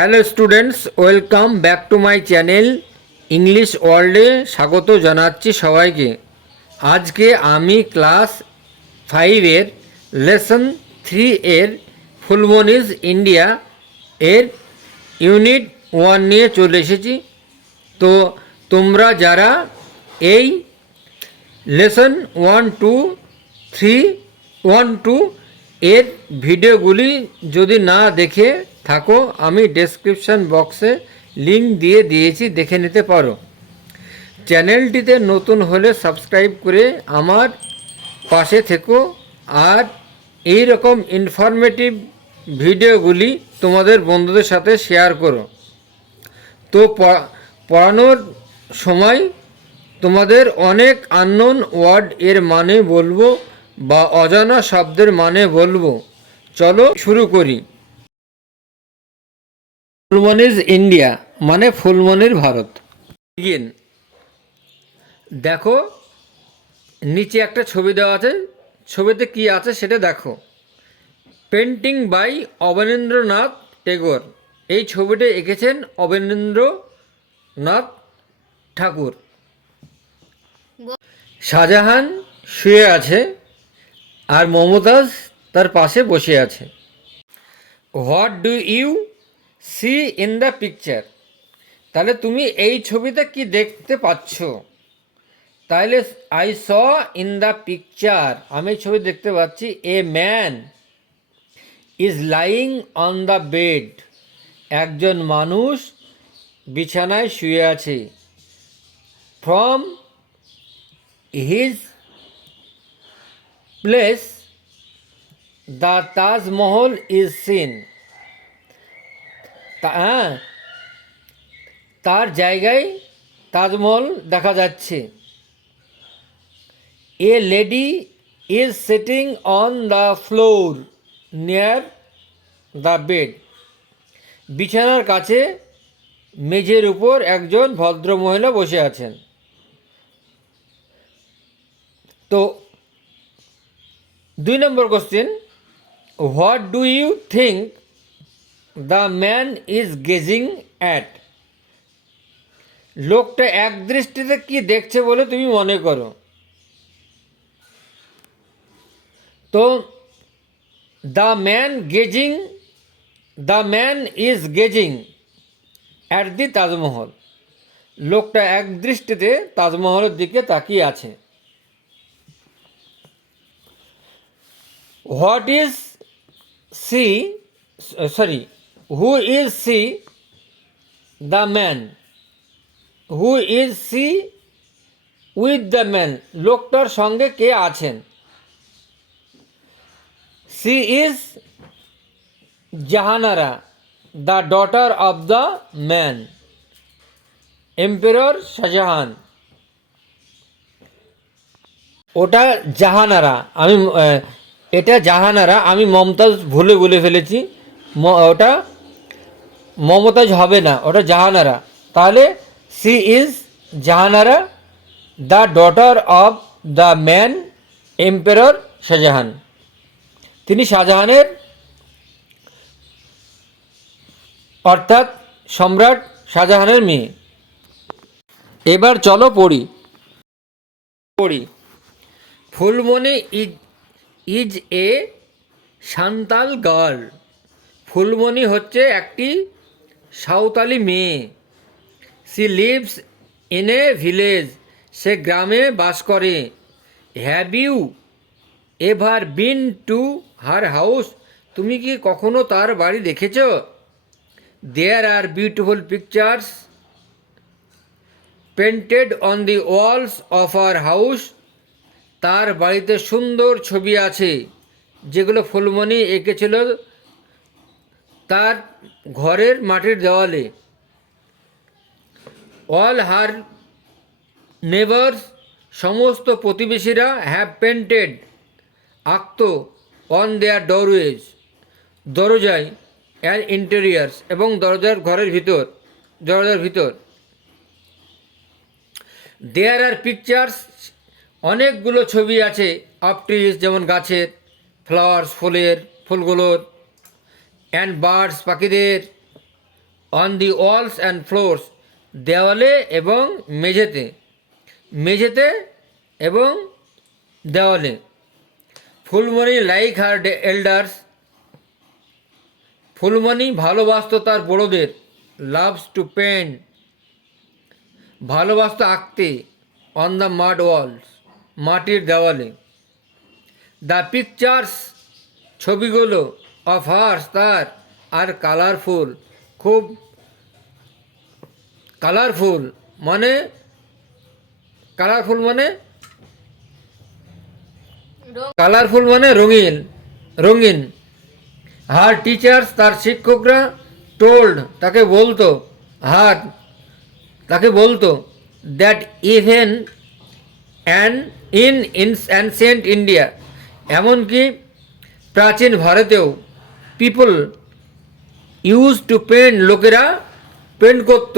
Hello students, welcome back to my channel English ওয়ার্ল্ডে স্বাগত জানাচ্ছি সবাইকে। আজকে আমি ক্লাস 5-এর লেসন 3 এর ফুলমনিজ ইন্ডিয়া এর ইউনিট 1 নিয়ে চলে এসেছি। তো তোমরা যারা এই লেসন 1, 2, 3, 1, 2 এর ভিডিওগুলি যদি না দেখে থাকো, আমি ডেসক্রিপশান বক্সে লিঙ্ক দিয়ে দিয়েছি, দেখে নিতে পারো। চ্যানেলটিতে নতুন হলে সাবস্ক্রাইব করে আমার পাশে থেকো, আর এই রকম ইনফরমেটিভ ভিডিওগুলি তোমাদের বন্ধুদের সাথে শেয়ার করো। তো পড়ানোর সময় তোমাদের অনেক আননোন ওয়ার্ড এর মানে বলবো বা অজানা শব্দের মানে বলবো। চলো শুরু করি। ফুলমনিজ ইন্ডিয়া মানে ফুলমনির ভারত। বিগিন। দেখো, নিচে একটা ছবি দেওয়া আছে, ছবিতে কি আছে সেটা দেখো। Painting by Abanindranath Tagore. এই ছবিটা এঁকেছেন অবনীন্দ্রনাথ ঠাকুর। শাহজাহান শুয়ে আছে আর মমতাজ তার পাশে বসে আছে। What do you see in the picture? তাহলে তুমি এই ছবিতে কি দেখতে পাচ্ছ? তাহলে I saw in the picture, আমি ছবি দেখতে পাচ্ছি a man is lying on the bed, একজন মানুষ বিছানায় শুয়ে আছে। From his place the Taj Mahal is seen, তার জায়গায় তাজমহল দেখা যাচ্ছে। A lady is sitting on the floor near the bed, বিছানার কাছে মেঝের উপর একজন ভদ্রমহিলা বসে আছেন। তো 2 নম্বর question, what do you think the man is gazing at? লোকটা এক দৃষ্টিতে কি দেখছে বলে তুমি মনে করো? তো the man is gazing at the Taj Mahal, লোকটা এক দৃষ্টিতে তাজমহলের দিকে তাকিয়ে আছে। What is she who is she the man? Who is she with the man, লোকটার সঙ্গে কে আছেন? She is Jahanara, the daughter of the man, emperor Shah Jahan. ওটা জাহানারা, এটা জাহানারা, আমি মমতাজ ভুলে বলে ফেলেছি। ওটা মমতাজ হবে না, ওটা জাহানারা। তাহলে she is Jahanara, the daughter of the man emperor Shah Jahan. তিনি শাহজাহানের অর্থাৎ সম্রাট শাহজাহানের মেয়ে। এবার চলো পড়ি। Phulmoni is a Santal girl. Phulmoni হচ্ছে একটি সাঁওতালি মেয়ে। She lives in a village, সে গ্রামে বাস করে। Have you ever been to her house? তুমি কি কখনো তার বাড়ি দেখেছ? There are beautiful pictures painted on the walls of her house, তার বাড়িতে সুন্দর ছবি আছে যেগুলো ফুলমনি এঁকেছিল তার ঘরের মাটির দেওয়ালে। অল হার নেবার্স, সমস্ত প্রতিবেশীরা হ্যাভ পেন্টেড, আঁকত, অন দেয়ার ডোরওয়েজ, দরজায়, অ্যান্ড ইন্টেরিয়ার্স, এবং দরজার ভিতর। দেয়ার আর পিকচার্স, অনেকগুলো ছবি আছে, অফ ট্রিজ, যেমন গাছের, ফ্লাওয়ার্স, ফুলগুলোর, অ্যান্ড বার্ডস, পাখিদের, on the Waals and floors, দেওয়ালে এবং মেঝেতে, মেঝেতে এবং দেওয়ালে। Phulmoni like her elders, Phulmoni ভালোবাসত তার বড়দের। লাভস টু পেন্ট, ভালোবাসত আঁকতে। অন দ্য মাড ওয়ালস, মাটির দেওয়ালে। দ্য পিকচার্স, ছবিগুলো। অফ হার্স, তার। আর কালারফুল, খুব কালারফুল, মানে কালারফুল মানে কালারফুল মানে রঙিন, রঙিন। হার টিচার্স, তার শিক্ষকরা। টোল্ড, তাকে বলতো। হার, তাকে বলতো। That even and in ancient India, এমনকি প্রাচীন ভারতেও। পিপল ইউজ টু পেন্ট, লোকেরা পেন্ট করত।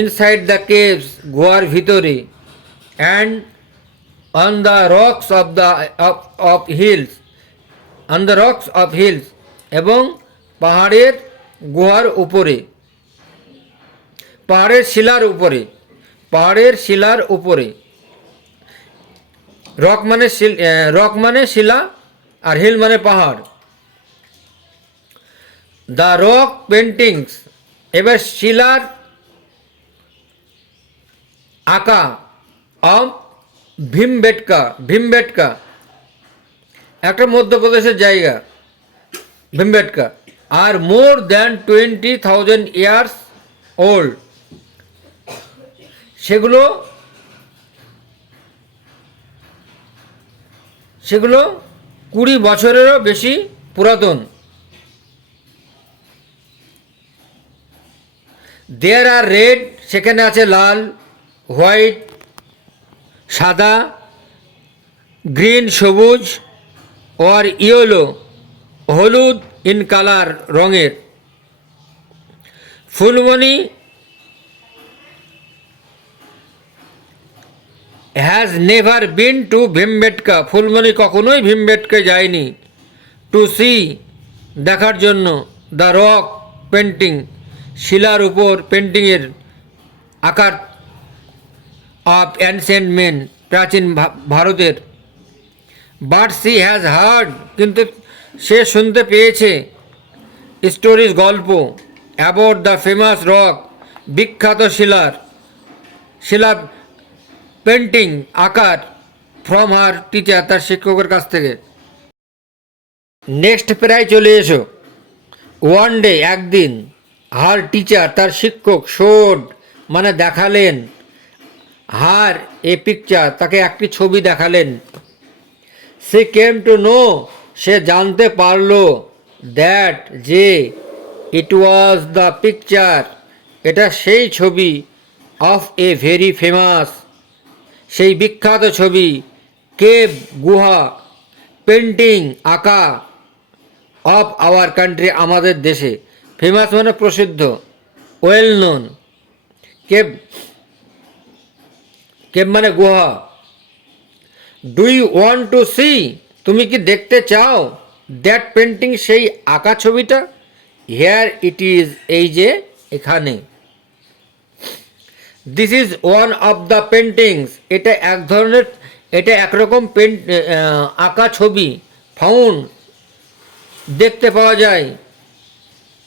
ইনসাইড দ্য কেভস, গোয়ার ভিতরে। And on the rocks of hills, on the rocks of hills, এবং পাহাড়ের গুহার উপরে, পাহাড়ের শিলার উপরে, পাহাড়ের শিলার উপরে। রক মানে শিলা, আর হিল মানে পাহাড়। দ্য রক পেন্টিংস, এবার শিলার আঁকা। অফ ভীমবেটকা, ভীমবেটকা একটা মধ্যপ্রদেশের জায়গা, ভীমবেটকা। আর মোর দ্যান 20,000 ইয়ার্স ওল্ড, সেগুলো সেগুলো 20 বছরেরও বেশি পুরাতন। দেয়ার আর রেড, সেখানে আছে লাল। হোয়াইট, সাদা। গ্রিন, সবুজ। আর ইয়েলো, হলুদ। ইন কালার, রঙের। Phulmoni has never been to Bhimbetka, Phulmoni কখনোই ভীমবেটকে যায়নি। টু সি, দেখার জন্য। দ্য রক পেন্টিং, শিলার উপর পেন্টিংয়ের আকার। অফ অ্যানসেন্ট মেন, প্রাচীন ভারতের। বাট সি হ্যাজ হার্ড, কিন্তু সে শুনতে পেয়েছে। স্টোরিজ, গল্প। অ্যাবাউট দ্য ফেমাস রক, বিখ্যাত শিলা পেন্টিং, আকার। ফ্রম হার টিচার, তার শিক্ষকের কাছ থেকে। নেক্সট প্রায় চলে এসো। ওয়ান ডে, একদিন। হার টিচার, তার শিক্ষক। শোড মানে দেখালেন। হার এ পিকচার, তাকে একটি ছবি দেখালেন। সে কেম টু নো, সে জানতে পারল। দ্যাট, যে। ইট ওয়াজ দ্য পিকচার, এটা সেই ছবি। অফ এ ভেরি ফেমাস, সেই বিখ্যাত ছবি। কেভ, গুহা। পেন্টিং, আঁকা। অফ আওয়ার কান্ট্রি, আমাদের দেশে। ফেমাস মানে প্রসিদ্ধ, ওয়েল নোন। কেভ, কেভ মানে গুহা। Do you want to see, তুমি কি দেখতে চাও? দ্যাট পেন্টিং, সেই আঁকা ছবিটা। হিয়ার ইট ইজ, এই যে, এখানে। This is one of the paintings, এটা এক ধরনের, এটা একরকম আঁকা ছবি। ফাউন্ড, দেখতে পাওয়া যায়।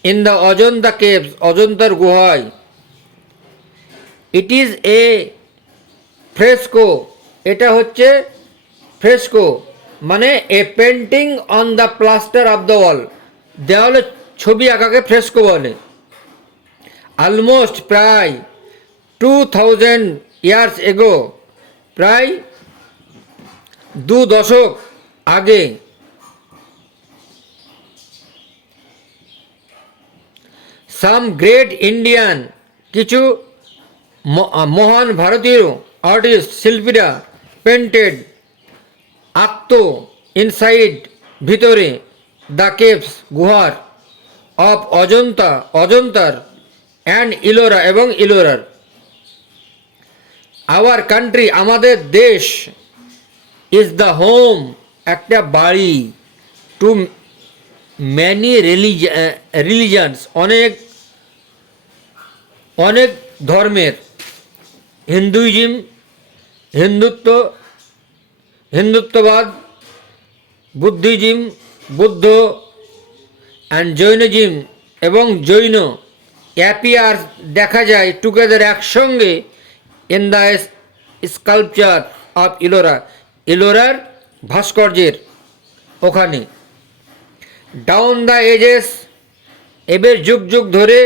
ইন দ্য অজন্তা কেভস, অজন্তার গুহায়। ইট ইজ এ ফ্রেস্কো, এটা হচ্ছে ফ্রেস্কো, মানে a painting on the plaster of the wall, দেওয়ালে ছবি আঁকাকে ফ্রেস্কো বলে। অলমোস্ট, প্রায়। 2000 ইয়ার্স এগো, প্রায় 2 দশক আগে। সাম গ্রেট ইন্ডিয়ান, কিছু মহান ভারতীয় আর্টিস্ট, শিল্পীরা। পেন্টেড, আঁকত। ইনসাইড, ভিতরে। দ্য কেভস, গুহার। অফ অজন্তা, অজন্তার। অ্যান্ড ইলোরা, এবং ইলোরার। আওয়ার কান্ট্রি, আমাদের দেশ। ইজ দ্য হোম, একটা বাড়ি। টু ম্যানি রিলিজিয়ান্স, অনেক অনেক ধর্মের হিন্দুইজম, হিন্দুত্ববাদ, বুদ্ধিজম, বুদ্ধ অ্যান্ড জৈনজিম এবং জৈন অ্যাপিয়ার দেখা যায় টুগেদার একসঙ্গে ইন দ্য স্কাল্পচার অফ ইলোরার ভাস্কর্যের ওখানে। ডাউন দ্য এজেস, এবার যুগ যুগ ধরে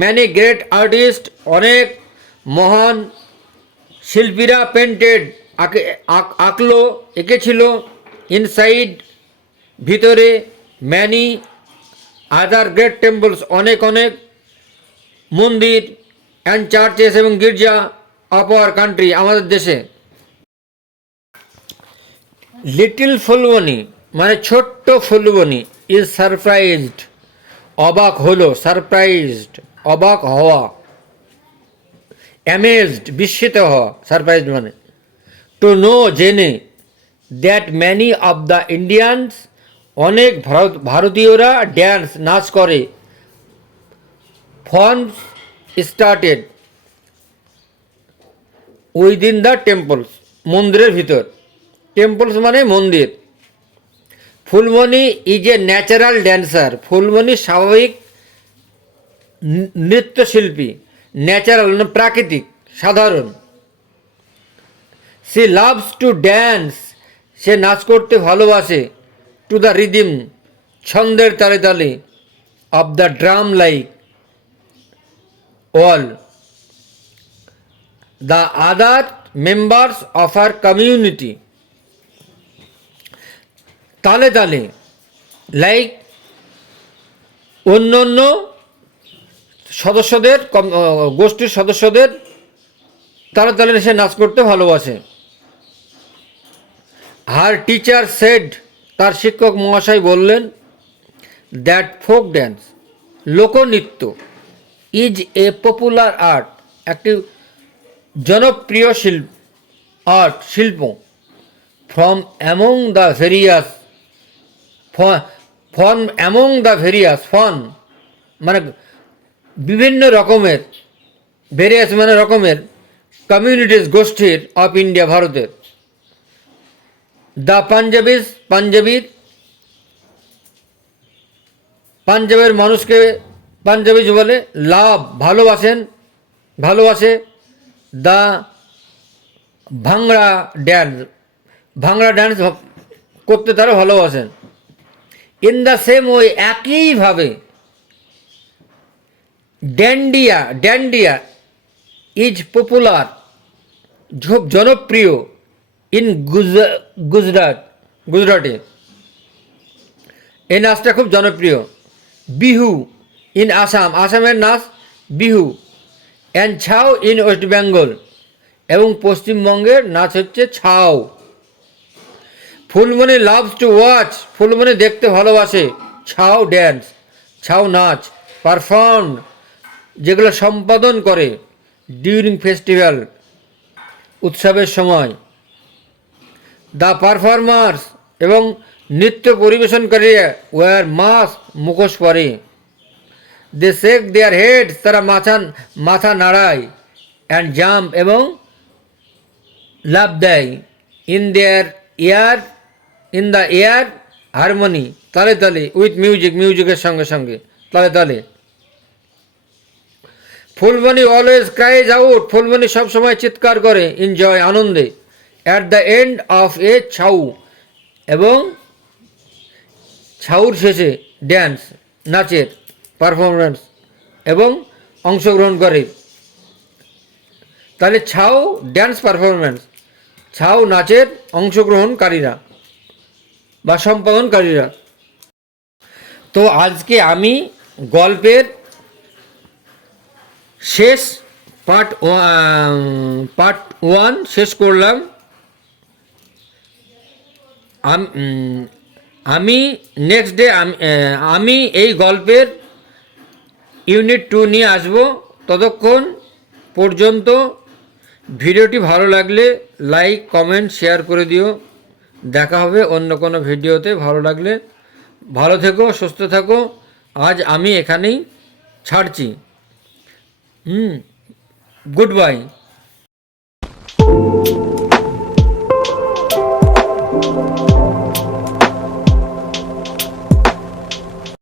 ম্যানি গ্রেট আর্টিস্ট, অনেক মহান শিল্পীরা পেন্টেড আঁকলো, এঁকেছিল, ইনসাইড ভিতরে, ম্যানি আদার গ্রেট টেম্পলস, অনেক অনেক মন্দির, অ্যান্ড চার্চেস এবং গির্জা অফ আওয়ার কান্ট্রি, আমাদের দেশে। লিটল ফুলবনি মানে ছোট্ট ফুলবনি ইজ সারপ্রাইজড, অবাক হলো, সারপ্রাইজড অবাক হওয়া, অ্যামেজড বিস্মিত হওয়া, সারপ্রাইজড মানে টু নো জেনে, that many of the Indians অনেক ভারতীয়রা ড্যান্স নাচ করে, forms started within the temples মন্দিরের ভিতর, টেম্পলস মানে মন্দির। Phulmoni is a natural dancer, Phulmoni স্বাভাবিক নৃত্যশিল্পী, ন্যাচারাল মানে প্রাকৃতিক, সাধারণ। সি লাভস টু ড্যান্স, সে নাচ করতে ভালোবাসে, টু দ্য রিদিম ছন্দের তালে তালে, of the drum like all the other members of our community, তালে তালে লাইক অন্য অন্য সদস্যদের, গোষ্ঠীর সদস্যদের তালে তালে সে নাচ করতে ভালোবাসে। হার টিচার সেড, তার শিক্ষক মহাশয় বললেন, দ্যাট ফোক ড্যান্স লোকনৃত্য ইজ এ পপুলার আর্ট, একটি জনপ্রিয় শিল্প, from among the various forms মানে বিভিন্ন রকমের, ভেরিয়াস মানে রকমের, কমিউনিটিস গোষ্ঠীর অফ ইন্ডিয়া ভারতের। দ্য পাঞ্জাবের মানুষকে পাঞ্জাবিজ বলে, লাভ ভালোবাসে, দ্য ভাংড়া ড্যান্স করতে তারা ভালোবাসেন। ইন দ্য সেম ওয়ে একইভাবে ড্যান্ডিয়া ইজ পপুলার, খুব জনপ্রিয়, ইন গুজরাটে এই নাচটা খুব জনপ্রিয়। বিহু ইন আসামের নাচ Bihu, and Chhau in West Bengal, এবং পশ্চিমবঙ্গের নাচ হচ্ছে Chhau. Phulmoni loves to watch, Phulmoni দেখতে ভালোবাসে, ছাও নাচ, পারফর্ম যেগুলো সম্পাদন করে, ডিউরিং ফেস্টিভ্যাল উৎসবের সময়। দ্য পারফর্মার্স এবং নৃত্য পরিবেশনকারীরা ওয়ার মাস্ক মুখোশ পরে, দে শেক দেয়ার হেডস, তারা মাথা নাড়ায়, অ্যান্ড জাম্প এবং লাফ দেয়, ইন দ্য এয়ার হারমোনি, তালে তালে, উইথ মিউজিকের সঙ্গে সঙ্গে তালে তালে। Phulmoni always cries out, Phulmoni সবসময় চিৎকার করে, এনজয় আনন্দে, অ্যাট দ্য এন্ড অফ এ ছাউ, এবং ছাউর শেষে ড্যান্স নাচের পারফরমেন্স এবং অংশগ্রহণ করে। তাহলে ছাউ ড্যান্স পারফরমেন্স, ছাউ নাচের অংশগ্রহণকারীরা বা সম্পাদনকারীরা। তো আজকে আমি গল্পের শেষ পার্ট 1 শেষ করলাম। আমি নেক্সট ডে আমি এই গল্পের ইউনিট 2 নিয়ে আসব। ততক্ষণ পর্যন্ত ভিডিওটি ভালো লাগলে লাইক, কমেন্ট, শেয়ার করে দিও। দেখা হবে অন্য কোনো ভিডিওতে। ভালো লাগলে ভালো থেকো, সুস্থ থাকো। আজ আমি এখানেই ছাড়ছি। Good bye.